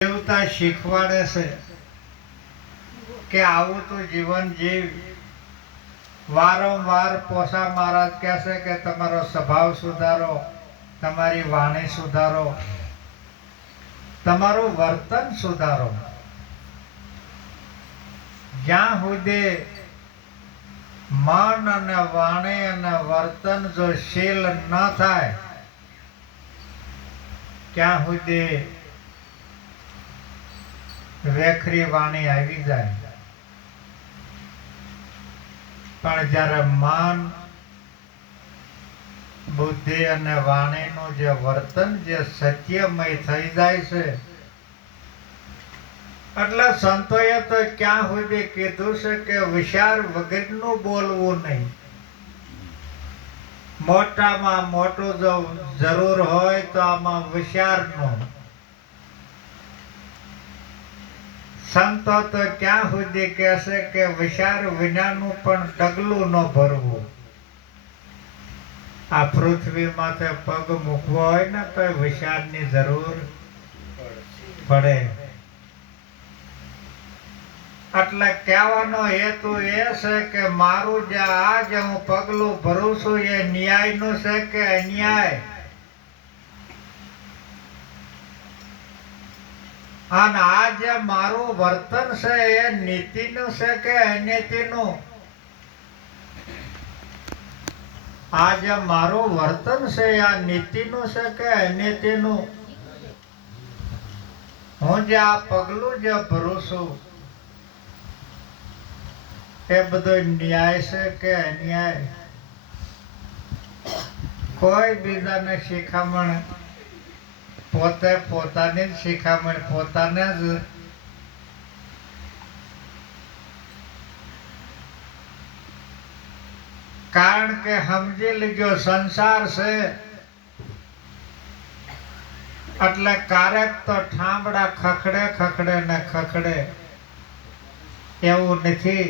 દેવતા શીખવાડે છે કે આવું તો જીવન જીવ. વારંવાર પોસા મહારાજ કહેશે કે તમારો સ્વભાવ સુધારો, તમારી વાણી સુધારો, તમારું વર્તન સુધારો. જ્યાં સુધી મન અને વાણી અને વર્તન જો શીલ ન થાય, ત્યાં સુધી વેખરી વાણી આવી જાય. પણ જ્યારે મન, બુદ્ધિ અને વાણીનું જે વર્તન જે સત્યમય થઈ જાય છે, એટલે સંતોએ તો ક્યાં સુધી કીધું છે કે વિચાર વગરનું બોલવું નહીં. મોટામાં મોટું જો જરૂર હોય તો આમાં વિચારનું સંતો તો ક્યાં સુધી કહેશે કે વિચાર વિનાનું પણ ડગલું ન ભરવું? આ પૃથ્વી માથે પગ મૂકવો હોય ને તો વિચારની જરૂર પડે. એટલે કહેવાનો હેતુ એ છે કે મારું જે આ જે હું પગલું ભરું છું એ ન્યાયનું છે કે અન્યાય? અને આ જે મારું વર્તન છે, એ નીતિનું છે કે અનીતિનું? આ જે મારું વર્તન છે, આ નીતિનું છે કે અનીતિનું? હું જે આ પગલું જે ભરું છું. એ બધો ન્યાય છે કે અન્યાય? કોઈ બીજાને શિખામણ પોતે પોતાની જ શિખામણ, પોતાને જ કારણ કે સમજી લીધો સંસાર છે, એટલે કારેક તો ઠામડા ખખડે ખખડે ને ખખડે. એવું નથી.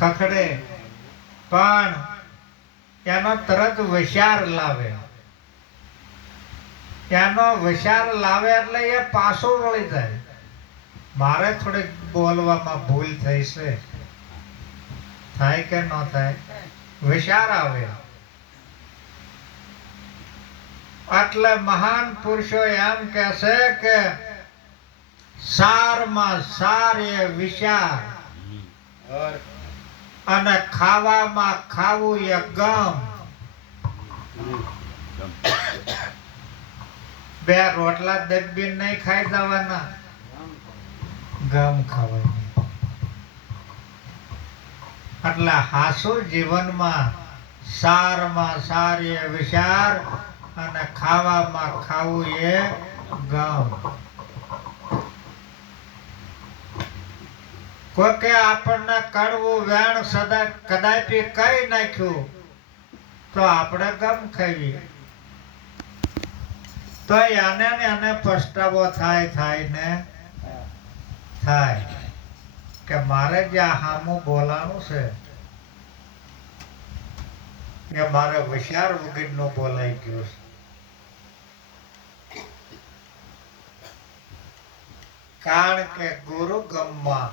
ખખડે. પણ એનો તરત વિચાર લાવે. એનો વિચાર લાવે એટલે એ પાછું વળી જાય. મારે થોડીક બોલવામાં ભૂલ થઈ છે. થાય કે ન થાય? વિચાર આવે. એટલે મહાન પુરુષો એમ કે છે કે સારમાં સાર એ વિચાર અને ખાવામાં ખાવું એ ગમ. બે રોટલા દબીન નહીં ખાઈ જવાના. ગમ ખાવાય એટલે હાસુ જીવનમાં સારમાં સાર એ વિચાર અને ખાવામાં ખાવું એ ગમ. કોકે આપણને કડવું વેણ સદા કદાપી કઈ નાખ્યું, તો આપણે ગમ ખાવી તો આને ને આને પસ્તાવો થાય થાય ને થાય. કે મારે જે હામું બોલાનું છે એ મારે હોશિયાર વગરનું બોલાઈ ગયું છે. કારણ કે ગુરુ ગમમાં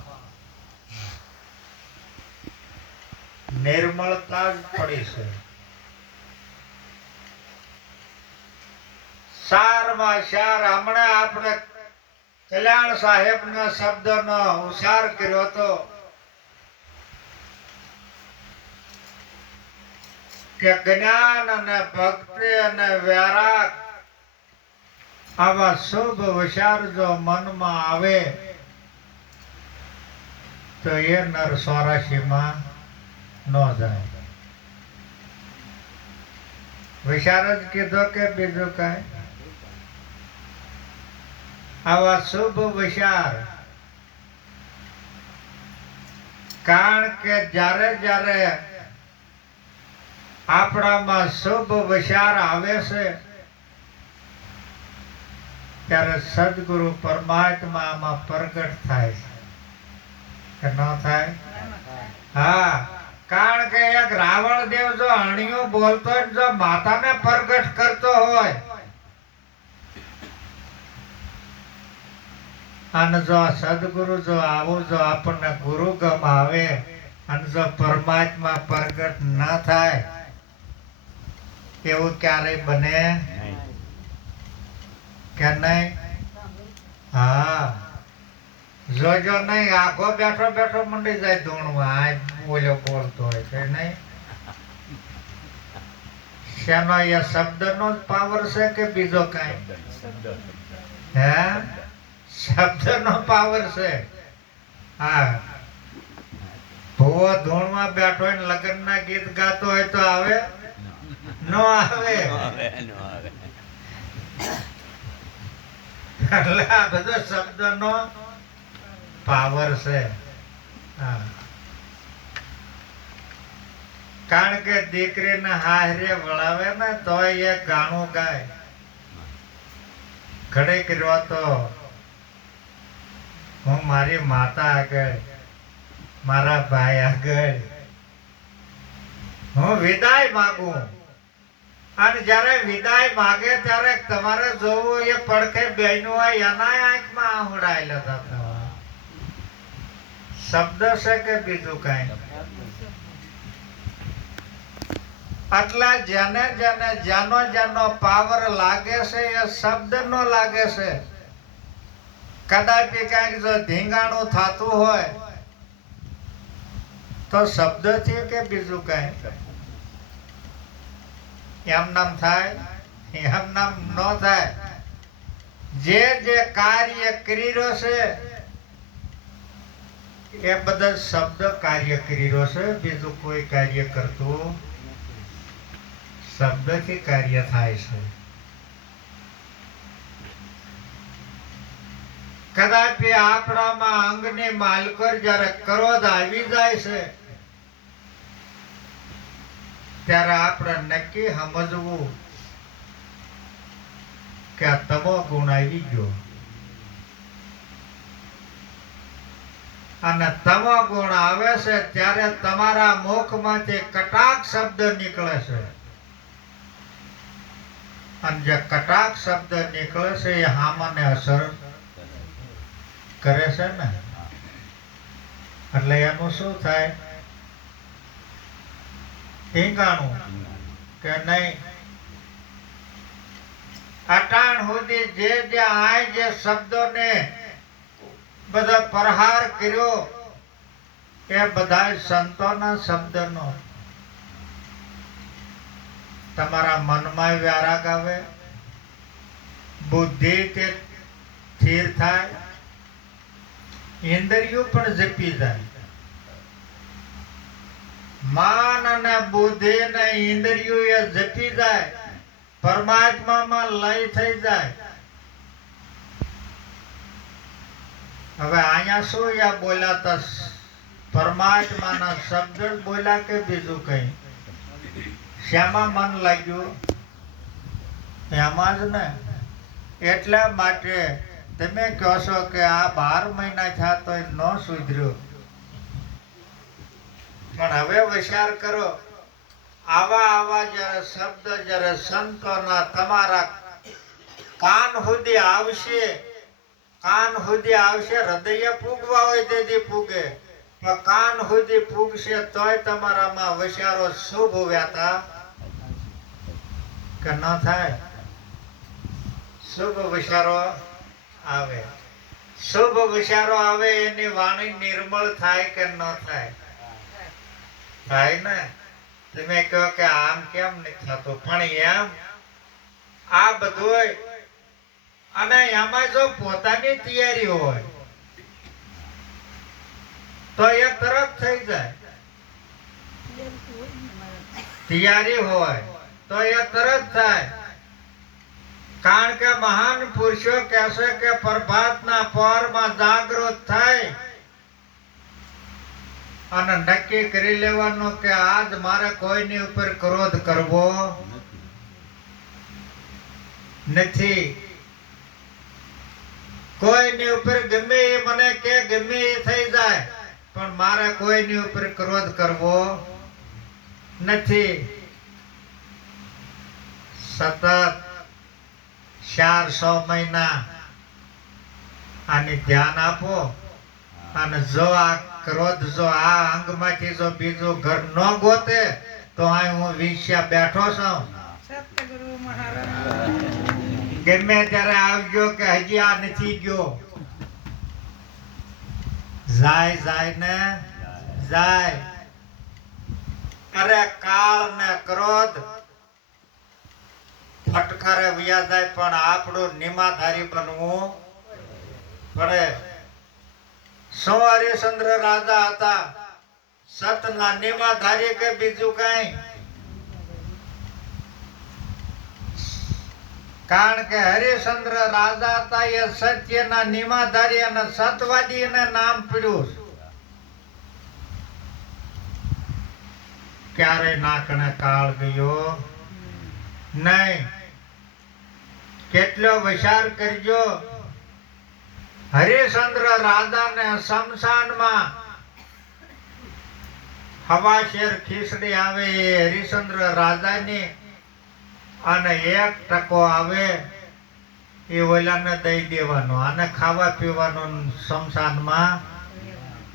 નિર્મળતા જ પડી છે. સારમાં સાર. હમણાં આપણે કલ્યાણ સાહેબ ના શબ્દનો ઉચ્ચાર કર્યો હતો કે જ્ઞાન અને ભક્તિ અને વૈરાગ આવા શુભ વિચાર જો મનમાં આવે, તો એ નર સ્વરાશીમાં ન જાય. વિચાર જ કીધો કે બીજું કાંઈ? આવા શુભ વિચાર. કારણ કે જ્યારે જ્યારે આપણામાં શુભ વિચાર આવે છે, ત્યારે સદગુરુ પરમાત્મા આમાં પ્રગટ થાય છે. કે ન થાય? હા, કારણ કે એક રાવણ દેવ જો અણિયો બોલતો જો માતાને પ્રગટ કરતો હોય અને જો આ સદગુરુ જો આવું જો આપણને ગુરુ ગમ આવે અને જો પરમાત્મા પ્રગટ ન થાય એવું ક્યારેય બને કે નહીં? હા. જોજો નહીં આખો બેઠો બેઠો મંડી જાય ધૂણવા આ બોલ્યો બોલતો હોય છે નહીં? શેનો એ શબ્દનો જ પાવર છે કે બીજો કાંઈ? હે? શબ્દનો પાવર છે. હા. ભૂવો ધૂણમાં બેઠો હોય ને લગ્નના ગીત ગાતો હોય તો આવે? નો આવે. એટલે આ બધો શબ્દનો પાવર છે. હા. કારણ કે દીકરીને હારે વળાવે ને તોય એ ગાણું ગાય. ઘડીક તો હું મારી માતા આગળ, મારા ભાઈ આગળ. હું વિદાય માગું. અને જ્યારે વિદાય માગે ત્યારે તમારે જોવું એ પડખે બેનું હોય એના આંખમાં આહુડાયેલા હતા. શબ્દ છે કે બીજું કઈ આટલા જેને જેને જેનો જેનો પાવર લાગે છે એ શબ્દ નો લાગે છે. કદાચ ક્યાંક જો ધીંગાણું થતું હોય, તો શબ્દ છે કે બીજું કઈ એમ નામ થાય, એમ નામ ન થાય. જે જે કાર્ય કરી રહ્યો છે, એ બધા શબ્દ કાર્ય કરી રહ્યો છે. બીજું કોઈ કાર્ય કરતું શબ્દથી કાર્ય થાય છે. કદાચ આપણામાં અંગને માલકર જ્યારે ક્રોધ આવી જાય છે, ત્યારે આપણે નક્કી સમજવું કે આ તમો ગુણ આવી ગયો. અને તમો ગુણ આવે છે ત્યારે તમારા મુખમાંથી કટાક શબ્દ નીકળે છે. અને જે કટાક શબ્દ નીકળે છે એ હામાને અસર કરે છે ને? એટલે એનું શું થાય? ઠીકાણું કે નહીં? અટાણ સુધી જે જે આય જે શબ્દોને બધો પ્રહાર કર્યો, એ બધા સંતોના શબ્દનો. તમારા મનમાં વ્યારાગ આવે, બુદ્ધિ તે સ્થિર થાય ઇન્દ્રિયો પણ જપી જાય. માન અને બુદ્ધિ ને ઇન્દ્રિયો એ જપી જાય, પરમાત્મામાં લય થઈ જાય. હવે અહીંયા શું યા બોલ્યા તા પરમાત્માના શબ્દ બોલ્યા કે બીજું કઈ? શ્યામાં મન લાગ્યું? એમાં જ ને? એટલા માટે તમે કહો છો કે આ બાર મહિના થયા તો ન સુધર્યો. પણ હવે વિચાર કરો, આવા આવા જ્યારે શબ્દ, જ્યારે સંતોના તમારા કાન સુધી આવશે, કાન સુધી આવશે, હૃદય પૂગવા હોય તેથી પૂગે પણ કાન સુધી પૂગશે તોય તમારામાં વિચારો શુભ વ્યાતા કે ન થાય? શુભ વિચારો આવે. શુભ વિચારો આવે, એની વાણી નિર્મળ થાય કે ન થાય? થાય ને? તમે કહો કે આમ કેમ નથી થતું? પણ એમ આ બધું અને એમાં જો પોતાની તૈયારી હોય, તો એ તરત થઈ જાય. તૈયારી હોય, તો એ તરત થાય. કારણ કે મહાન પુરુષો કહેશે કે પ્રભાતના પરમાં જાગૃત થાય અને નક્કી કરી લેવાનું કે આજ મારે કોઈની ઉપર ક્રોધ કરવો નથી. કોઈની ઉપર ગમે મને કે ગમે થઈ જાય, પણ મારે કોઈની ઉપર ક્રોધ કરવો નથી. સતત ચારસો મહિના. આને ધ્યાન આપો. અને જો આ ક્રોધ જો આ અંગમાંથી જો બીજું ઘર ન ગોતે તો અહીં હું વિષ્યા બેઠો છું. ગમે ત્યારે આવજો કે હજી આ નથી ગયો. જાય જાય ને જાય. અરે કાળ ને ક્રોધ ફટકારે વ્યા જાય, પણ આપણું નિમાધારી બનવું પડે. શું હરિશ્ચંદ્ર રાજા હતા. સતના નિમાધારી કે બીજું કઈ? કારણ કે હરિશ્ચંદ્ર રાજા હતા, એ સત્યના નિમાધારી અને સતવાદી એને નામ પીડ્યું ક્યારે નાકણે કાળ ગયો? નહીં. કેટલો વિચાર કરજો. હરિશ્ચંદ્ર રાજાને શમશાનમાં હવા શેર ખીસડી આવે એ હરિશ્ચંદ્ર રાજાની અને એક ટકો આવે એ ઓલાને દઈ દેવાનો. અને ખાવા પીવાનું શમશાનમાં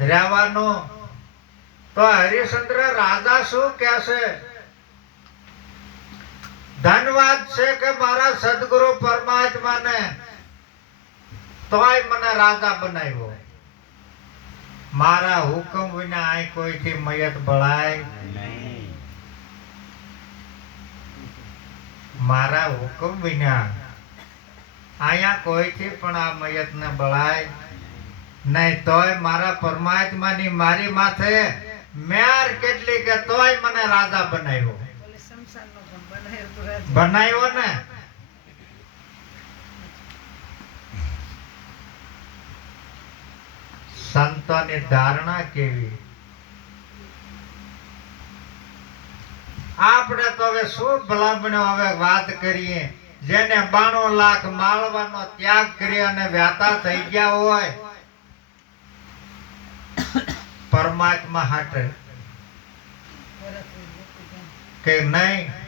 રહેવાનું. તો હરિશ્ચંદ્ર રાજા શું કહેશે? ધન્યવાદ છે કે મારા સદગુરુ પરમાત્માને તોય મને રાજા બનાવ્યો. મારા હુકમ વિના અહીં કોઈથી મયત બળાય મારા હુકમ વિના અહીંયા કોઈથી પણ આ મયતને બળાય નહીં, તોય મારા પરમાત્માની મારી માથે મેર કેટલી કે તોય મને રાજા બનાવ્યો. બનાવ્યો ને? સંતોની ધારણા કેવી? આપણે તો હવે શું ભલામણો હવે વાત કરીએ? જેને બાણું લાખ માળવાનો ત્યાગ કરી અને વ્યાતા થઈ ગયા હોય, પરમાત્મા હાટે. કે નહીં?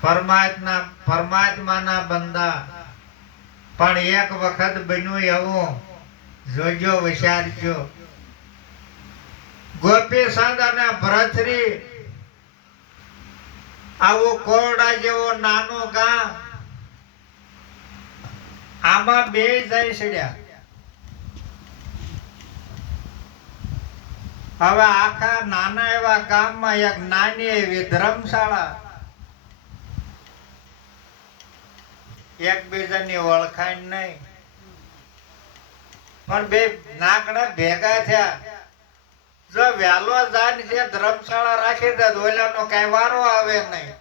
પરમાત્મા પરમાત્માના બંદા. પણ એક વખત બન્યું એવું. જોજો, વિચારજો. ગોપી સંત અને ભરથરી આવું કોરડા જેવો નાનું ગામ આમાં બે જઈ છડ્યા હવે આખા નાના એવા ગામમાં એક નાની એવી ધર્મશાળા એકબીજાની ઓળખાણ નહીં. પણ બે નાકડા ભેગા થયા. જો વહેલો જાન છે ધર્મશાળા રાખી દે ઓલાનો કઈ વારો આવે નહીં.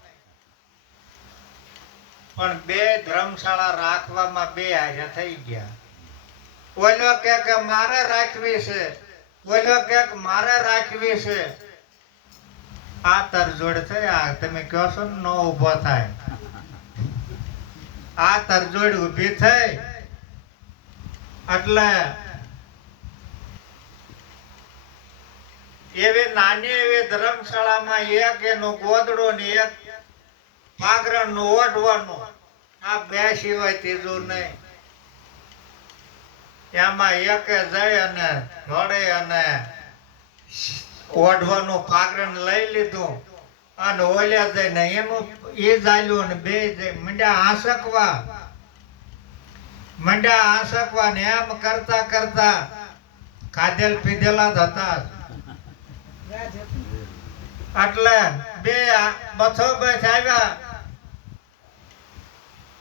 પણ બે ધર્મશાળા રાખવામાં બે હાજર થઈ ગયા. ઓલો કે કે, મારે રાખવી છે. ઓલો કે, મારે રાખવી છે. આ તરજોડ થયા. તમે કહો છો ન ઊભો થાય. આ તરજોડ ઊભી થઈ. એટલે એવી નાની એવી ધર્મશાળામાં એક, એનો ગોદડો ને એક પાઘરણનું ઓઢવાનું. આ બે સિવાય ત્રીજું નહીં. એમાં એક જઈ અને જોડે અને ઓઢવાનું પાઘરણ લઈ લીધું. અને ઓલ્યા જઈને એમ એ ચાલ્યું ને બે મંડ્યા આસકવા. મંડ્યા આસકવા ને એમ કરતા કરતા ખાધેલ પીધેલા જ હતા. એટલે બે બથો બથ આવ્યા.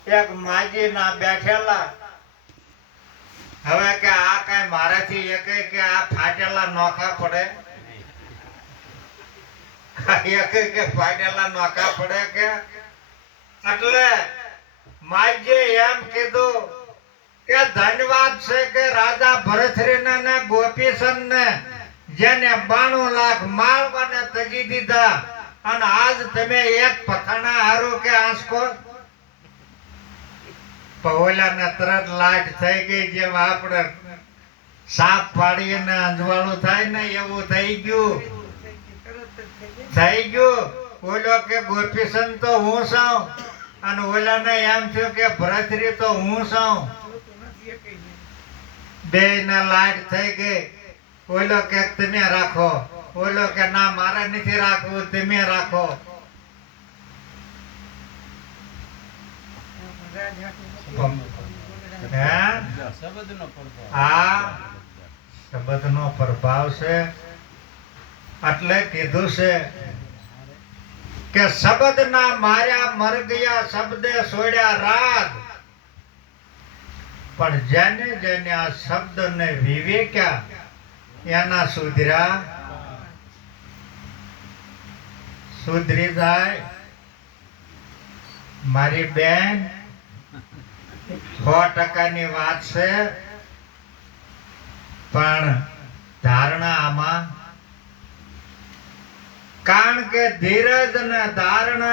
એક માજી ના બેઠેલા. હવે કે આ કઈ મારાથી એક કે આ ફાટેલા નોખા પડે. એક કે ફાટેલા નોખા પડે કે? એટલે માજીએ એમ કીધું કે ધન્યવાદ છે કે રાજા ભરથરીને ને જેને બાણું લાખ માળવાને તજી દીધા. અને આજ તમે એક પથાણા હારો કે આંસકો? પહોલાને તરત લાટ થઈ ગઈ જેમ આપણે સાપ પાડીને અંજવાળું થાય ને એવું થઈ ગયું. થઈ ગયું. ઓલો કે ગોપીસન તો હું છું? અને ઓલાને એમ થયું કે ભરતરી તો હું ગઈ બે ના લાડ થઈ ગઈ. ઓલો કે તમે રાખો. ઓલો કે ના મારે નથી રાખવું તમે રાખો. હા? શબ્દ નો પ્રભાવ છે. એટલે કીધું છે કે શબ્દ ના માર્યા મર ગયા શબ્દે છોડ્યા રાગ. પણ જેને જેને આ શબ્દ ને વિવેક્યા, એના સુધર્યા સુધરી જાય. મારી બેન, સો ટકાની વાત છે, પણ ધારણા આમાં કારણ કે ધીરજ અને ધારણા